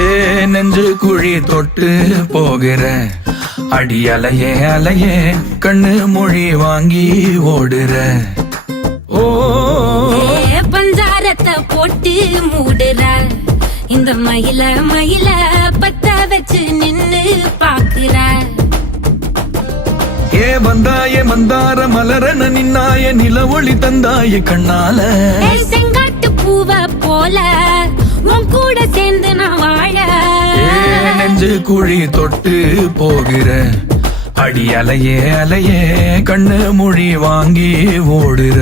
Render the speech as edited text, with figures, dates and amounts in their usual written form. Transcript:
ஏ நெஞ்சு குழி தொட்டு போகிற அடி அலையே அலையே கண்ணு மொழி வாங்கி ஓடுற. ஓ பஞ்சாரத்தை போட்டு மூடுற இந்த மயில மயில பத்த வச்சு நின்னு பாக்குற. ஏ வந்தாய மந்தார மலரன நின்னாய நில ஒளி தந்தாய கண்ணால. செங்காட்டு பூவ போல உன் கூட சேர்ந்து நான் வாழ. நெஞ்சு குழி தொட்டு போகிற அடி அலையே அலையே கண்ணு மொழி வாங்கி ஓடுற.